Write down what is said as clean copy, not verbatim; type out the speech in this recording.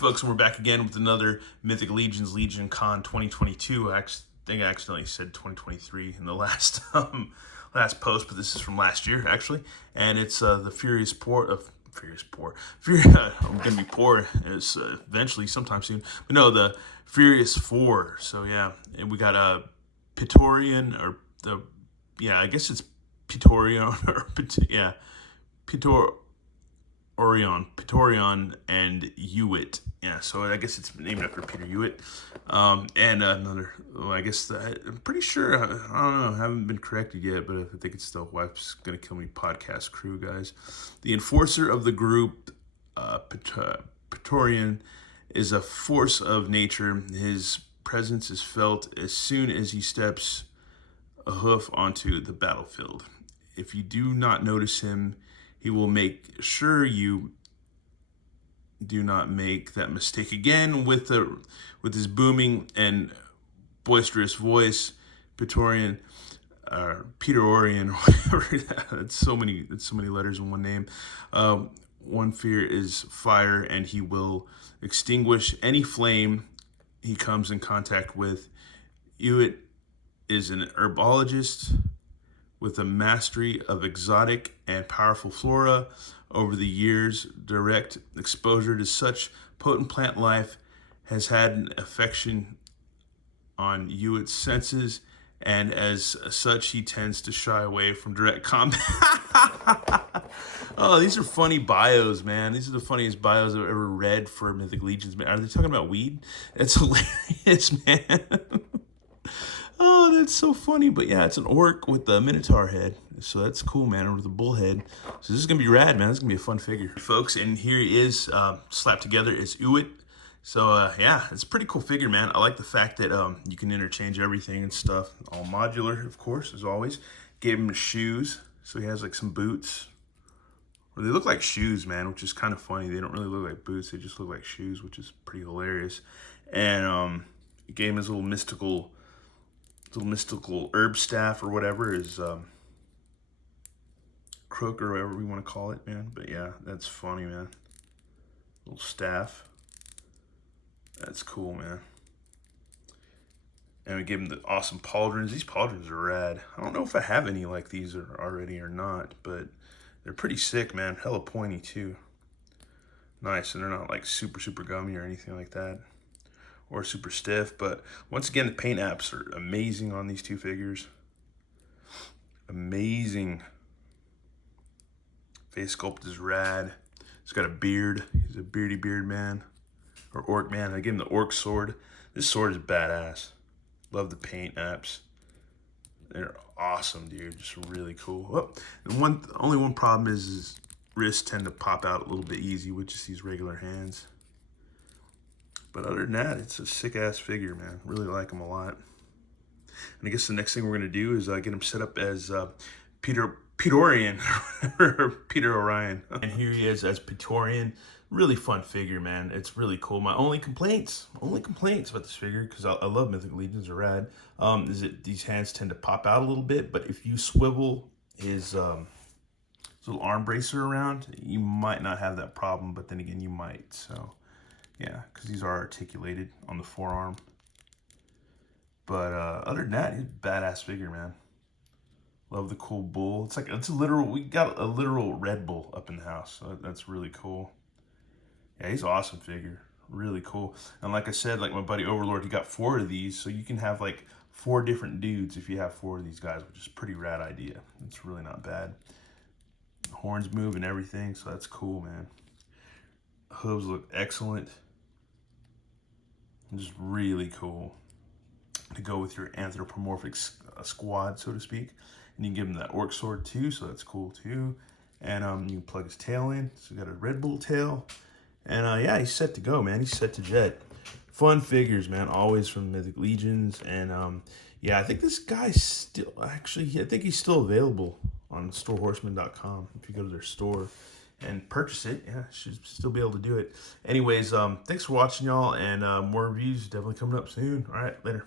Folks, and we're back again with another Mythic Legions Legion Con 2022. I think I accidentally said 2023 in the last last post, but this is from last year actually, and it's the Furious Poor. I'm gonna be poor is eventually sometime soon, but no, the Furious Four. So yeah, and we got Peteorionn or I guess it's Peteorionn or Peteorionn and Uuwitt. Yeah, so I guess it's named after Peter Uuwitt. And another, I guess I'm pretty sure, I don't know, I haven't been corrected yet, but I think it's still Wife's Gonna Kill Me podcast crew, guys. The enforcer of the group, Peteorionn, is a force of nature. His presence is felt as soon as he steps a hoof onto the battlefield. If you do not notice him, he will make sure you do not make that mistake again. With his booming and boisterous voice, Peteorionn, that's so many letters in one name. One fear is fire, and he will extinguish any flame he comes in contact with. Uuwitt is an herbologist with a mastery of exotic and powerful flora. Over the years, direct exposure to such potent plant life has had an affection on Uuwitt's senses, and as such, he tends to shy away from direct combat. Oh, these are funny bios, man. These are the funniest bios I've ever read for Mythic Legions, man. Are they talking about weed? It's hilarious, man. Oh, that's so funny. But yeah, it's an orc with the Minotaur head. So that's cool, man, or with a bull head. So this is going to be rad, man. This is going to be a fun figure. Folks, and here he is, slapped together. It's Uuwitt. So yeah, it's a pretty cool figure, man. I like the fact that you can interchange everything and stuff. All modular, of course, as always. Gave him shoes. So he has like some boots. Or they look like shoes, man, which is kind of funny. They don't really look like boots. They just look like shoes, which is pretty hilarious. And he gave him his little mystical herb staff or whatever, his crook or whatever we want to call it, man. But yeah, that's funny, man. Little staff. That's cool, man. And we gave him the awesome pauldrons. These pauldrons are rad. I don't know if I have any like these already or not, but they're pretty sick, man. Hella pointy too. Nice, and they're not like super gummy or anything like that, or super stiff. But once again, the paint apps are amazing on these two figures. Amazing. Face sculpt is rad. He's got a beard. He's a beardy beard man, or orc man. I give him the orc sword. This sword is badass. Love the paint apps. They're awesome, dude. Just really cool. Oh, and only one problem is his wrists tend to pop out a little bit easy with just these regular hands. But other than that, it's a sick-ass figure, man. Really like him a lot. And I guess the next thing we're going to do is get him set up as Peteorionn, or Peteorionn. And here he is as Peteorionn. Really fun figure, man. It's really cool. My only complaints about this figure, because I love Mythic Legions, are rad, is that these hands tend to pop out a little bit. But if you swivel his little arm bracer around, you might not have that problem. But then again, you might. So yeah, because these are articulated on the forearm. But other than that, he's a badass figure, man. Love the cool bull. We got a literal Red Bull up in the house. So that's really cool. Yeah, he's an awesome figure. Really cool. And like I said, like my buddy Overlord, he got 4 of these. So you can have like 4 different dudes if you have 4 of these guys, which is a pretty rad idea. It's really not bad. The horns move and everything, so that's cool, man. Hooves look excellent. Just really cool to go with your anthropomorphic squad, so to speak. And you can give him that orc sword too, so that's cool too. And you can plug his tail in. So you got a Red Bull tail. And yeah, he's set to go, man. He's set to jet. Fun figures, man. Always from Mythic Legions. And yeah, I think this guy's still, actually, I think he's still available on storehorseman.com. If you go to their store and purchase it, yeah, should still be able to do it. Anyways, thanks for watching, y'all. And more reviews definitely coming up soon. All right, later.